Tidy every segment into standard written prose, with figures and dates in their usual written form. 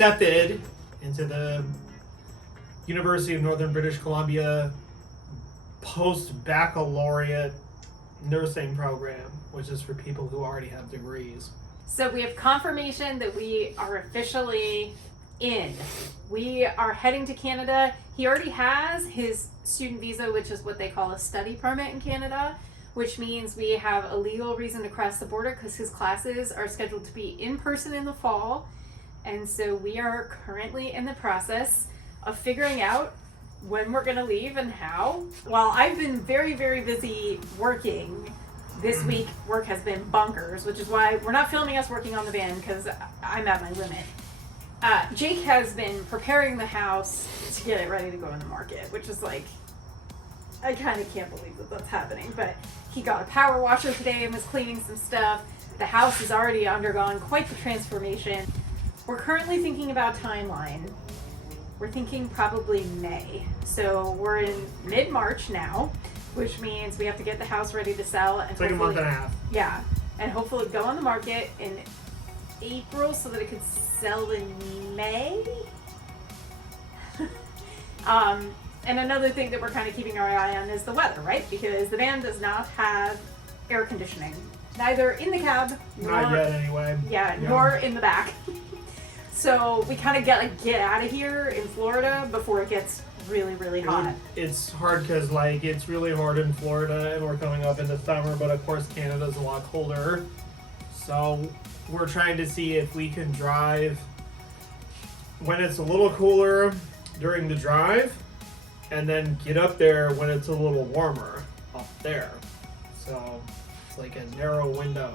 accepted into the University of Northern British Columbia post-baccalaureate nursing program, which is for people who already have degrees. So we have confirmation that we are officially in. We are heading to Canada. He already has his student visa, which is what they call a study permit in Canada, which means we have a legal reason to cross the border because his classes are scheduled to be in person in the fall. And so we are currently in the process of figuring out when we're going to leave and how. While I've been very, very busy working, this week work has been bonkers, which is why we're not filming us working on the van because I'm at my limit. Jake has been preparing the house to get it ready to go in the market, which is like, I kind of can't believe that that's happening, but he got a power washer today and was cleaning some stuff. The house has already undergone quite the transformation. We're currently thinking about timeline. We're thinking probably May. So we're in mid-March now, which means we have to get the house ready to sell. And it's like a month and a half. Yeah, and hopefully go on the market in April so that it could sell in May. And another thing that we're kind of keeping our eye on is the weather, right? Because the van does not have air conditioning, neither in the cab, nor, not yet anyway. Yeah, nor in the back. So we kind of get out of here in Florida before it gets really, really hot. It's hard because it's really hard in Florida and we're coming up into summer, but of course Canada's a lot colder. So we're trying to see if we can drive when it's a little cooler during the drive and then get up there when it's a little warmer up there. So it's like a narrow window.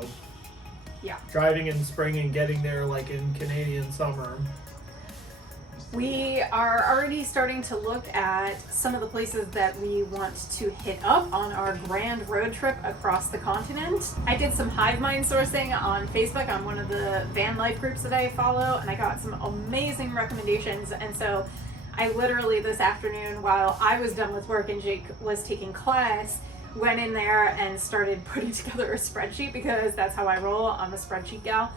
Yeah. Driving in spring and getting there like in Canadian summer. We are already starting to look at some of the places that we want to hit up on our grand road trip across the continent. I did some hive mind sourcing on Facebook on one of the van life groups that I follow, and I got some amazing recommendations. And so I literally this afternoon, while I was done with work and Jake was taking class, went in there and started putting together a spreadsheet because that's how I roll. I'm a spreadsheet gal.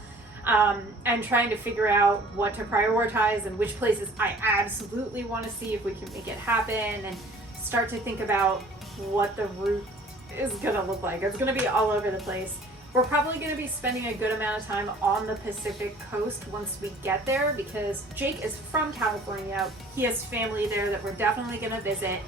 And trying to figure out what to prioritize and which places I absolutely want to see if we can make it happen, and start to think about what the route is going to look like. It's going to be all over the place. We're probably going to be spending a good amount of time on the Pacific coast once we get there because Jake is from California. He has family there that we're definitely going to visit.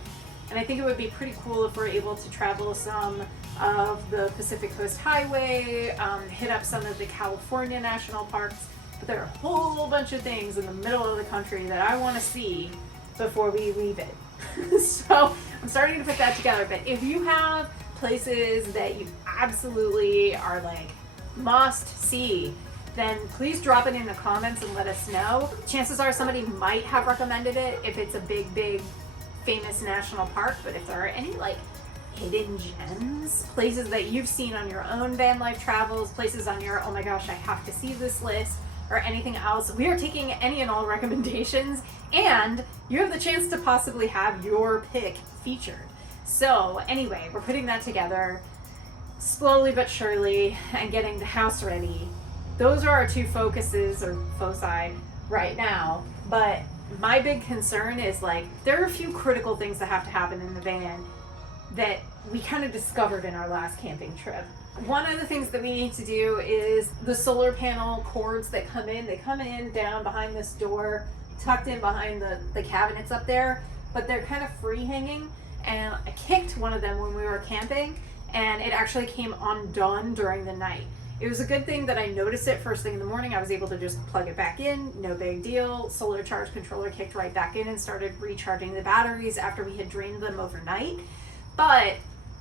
And I think it would be pretty cool if we're able to travel some of the Pacific Coast Highway, hit up some of the California national parks. But there are a whole bunch of things in the middle of the country that I want to see before we leave it. So I'm starting to put that together. But if you have places that you absolutely are like must see, then please drop it in the comments and let us know. Chances are somebody might have recommended it if it's a big famous national park, but if there are any like hidden gems, places that you've seen on your own van life travels, places on your oh my gosh I have to see this list, or anything else, we are taking any and all recommendations, and you have the chance to possibly have your pick featured. So anyway, we're putting that together slowly but surely and getting the house ready. Those are our two focuses or foci right now, but my big concern is there are a few critical things that have to happen in the van that we kind of discovered in our last camping trip. One of the things that we need to do is the solar panel cords that come in. They come in down behind this door, tucked in behind the cabinets up there, but they're kind of free hanging. And I kicked one of them when we were camping, and it actually came undone during the night. It was a good thing that I noticed it first thing in the morning. I was able to just plug it back in, no big deal. Solar charge controller kicked right back in and started recharging the batteries after we had drained them overnight. But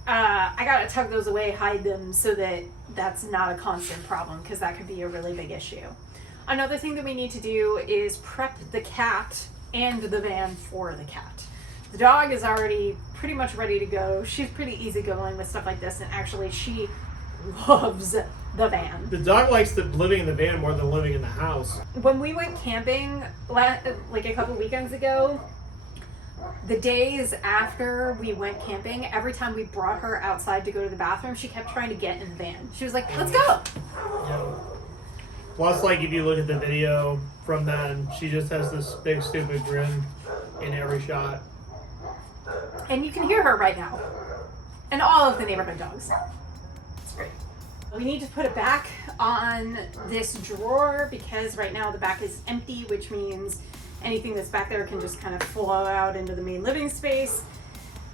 I gotta tug those away, hide them so that that's not a constant problem, because that could be a really big issue. Another thing that we need to do is prep the cat and the van for the cat. The dog is already pretty much ready to go. She's pretty easygoing with stuff like this, and actually she loves the van. The dog likes living in the van more than living in the house. When we went camping like a couple weekends ago, the days after we went camping, every time we brought her outside to go to the bathroom, she kept trying to get in the van. She was like, let's go. Plus, like, if you look at the video from then, she just has this big, stupid grin in every shot. And you can hear her right now. And all of the neighborhood dogs. It's great. We need to put it back on this drawer because right now the back is empty, which means anything that's back there can just kind of flow out into the main living space.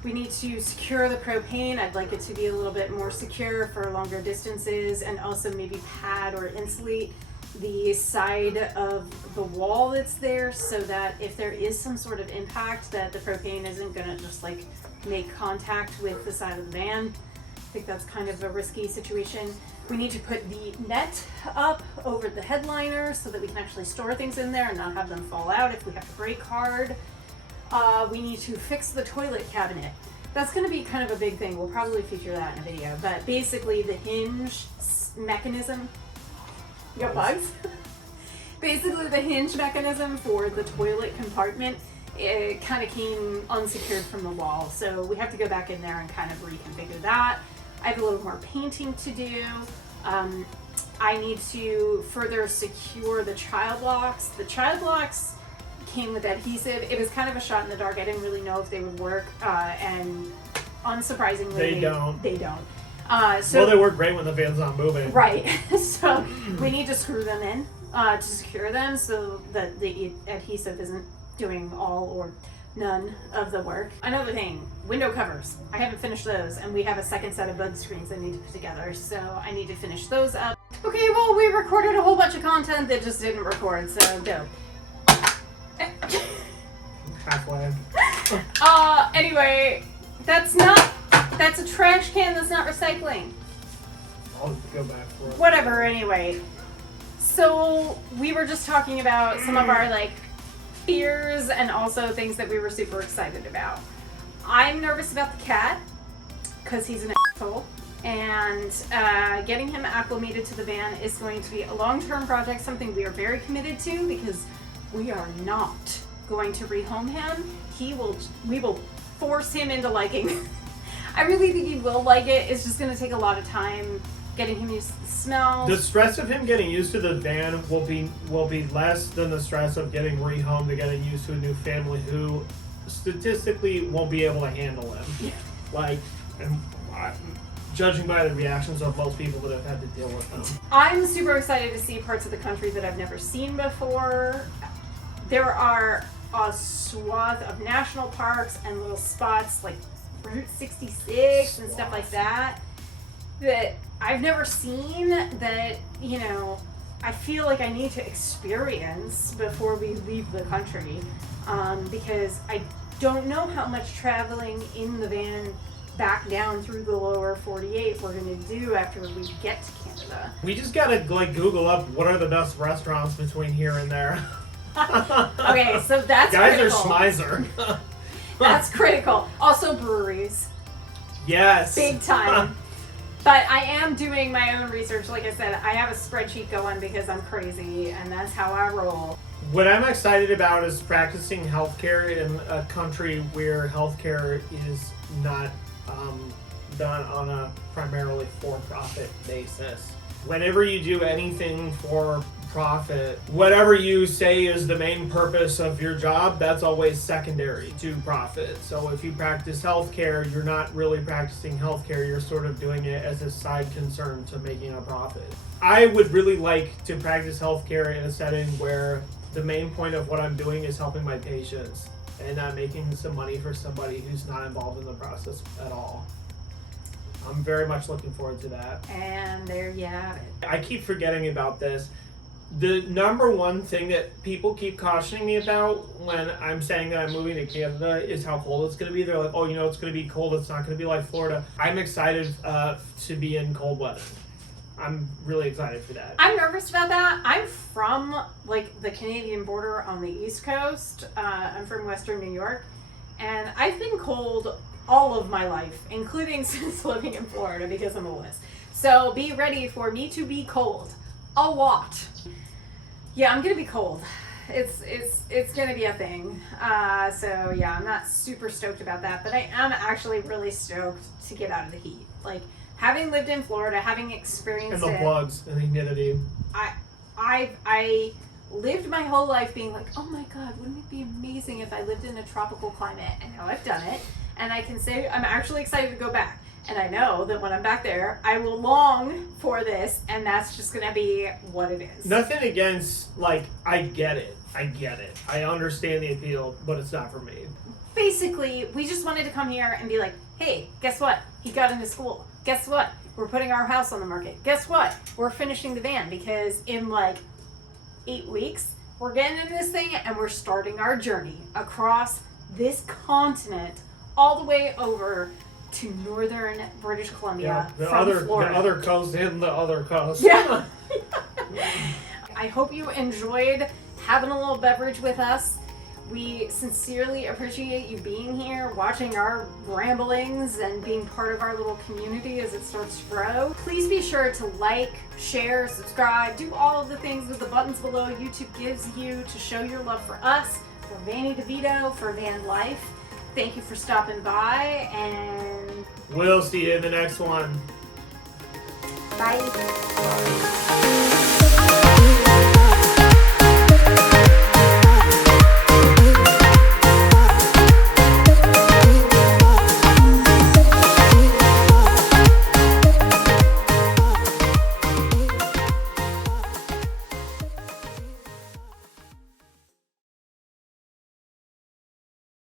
We need to secure the propane. I'd like it to be a little bit more secure for longer distances, and also maybe pad or insulate the side of the wall that's there so that if there is some sort of impact that the propane isn't gonna just like make contact with the side of the van. I think that's kind of a risky situation. We need to put the net up over the headliner so that we can actually store things in there and not have them fall out if we have to brake hard. We need to fix the toilet cabinet. That's going to be kind of a big thing. We'll probably feature that in a video. But basically the hinge mechanism, you got bugs? Basically the hinge mechanism for the toilet compartment, it kind of came unsecured from the wall. So we have to go back in there and kind of reconfigure that. I have a little more painting to do. I need to further secure the child locks. The child locks came with adhesive. It was kind of a shot in the dark. I didn't really know if they would work, and unsurprisingly, They don't. So They work great when the van's not moving. right. So we need to screw them in to secure them so that the adhesive isn't doing all or none of the work. Another thing, window covers. I haven't finished those, and we have a second set of bug screens I need to put together, so I need to finish those up. Okay, well, we recorded a whole bunch of content that just didn't record, so dope. Halfway. Anyway, that's a trash can, that's not recycling. I'll go back for it. Whatever, anyway. So, we were just talking about some of our, like, fears and also things that we were super excited about. I'm nervous about the cat, because he's an asshole, and getting him acclimated to the van is going to be a long-term project, something we are very committed to, because we are not going to rehome him. We will force him into liking. I really think he will like it. It's just going to take a lot of time getting him used to the smells. The stress of him getting used to the van will be less than the stress of getting rehomed and getting used to a new family who statistically won't be able to handle him. Yeah. Like, judging by the reactions of most people that have had to deal with him. I'm super excited to see parts of the country that I've never seen before. There are a swath of national parks and little spots like Route 66 and stuff like that I've never seen that, you know, I feel like I need to experience before we leave the country, because I don't know how much traveling in the van back down through the lower 48 we're going to do after we get to Canada. We just gotta like Google up what are the best restaurants between here and there. Okay, so that's guys critical. are schmizer. That's critical. Also breweries. Yes. Big time. But I am doing my own research. Like I said, I have a spreadsheet going because I'm crazy and that's how I roll. What I'm excited about is practicing healthcare in a country where healthcare is not done on a primarily for-profit basis. Whenever you do anything for profit, whatever you say is the main purpose of your job, that's always secondary to profit. So if you practice healthcare, you're not really practicing healthcare, you're sort of doing it as a side concern to making a profit. I would really like to practice healthcare in a setting where the main point of what I'm doing is helping my patients and not making some money for somebody who's not involved in the process at all. I'm very much looking forward to that. And there you have it. I keep forgetting about this. The number one thing that people keep cautioning me about when I'm saying that I'm moving to Canada is how cold it's going to be. They're like, oh, you know, it's going to be cold. It's not going to be like Florida. I'm excited to be in cold weather. I'm really excited for that. I'm nervous about that. I'm from like the Canadian border on the East Coast. I'm from Western New York, and I've been cold all of my life, including since living in Florida because I'm a wuss. So be ready for me to be cold a lot. Yeah, I'm gonna be cold. It's gonna be a thing. So yeah, I'm not super stoked about that, but I am actually really stoked to get out of the heat. Like having lived in Florida, having experienced And the it, plugs and the humidity. I lived my whole life being like, oh my god, wouldn't it be amazing if I lived in a tropical climate? And now I've done it, and I can say I'm actually excited to go back. And I know that when I'm back there, I will long for this, and that's just gonna be what it is. Nothing against, like, I get it. I understand the appeal, but it's not for me. Basically, we just wanted to come here and be like, hey, guess what? He got into school. Guess what? We're putting our house on the market. Guess what? We're finishing the van because in like 8 weeks, we're getting into this thing and we're starting our journey across this continent all the way over to northern British Columbia the from Florida. The other coast and the other coast. Yeah. I hope you enjoyed having a little beverage with us. We sincerely appreciate you being here, watching our ramblings, and being part of our little community as it starts to grow. Please be sure to like, share, subscribe, do all of the things with the buttons below YouTube gives you to show your love for us, for Vanny DeVito, for Van Life. Thank you for stopping by, and we'll see you in the next one. bye. Bye.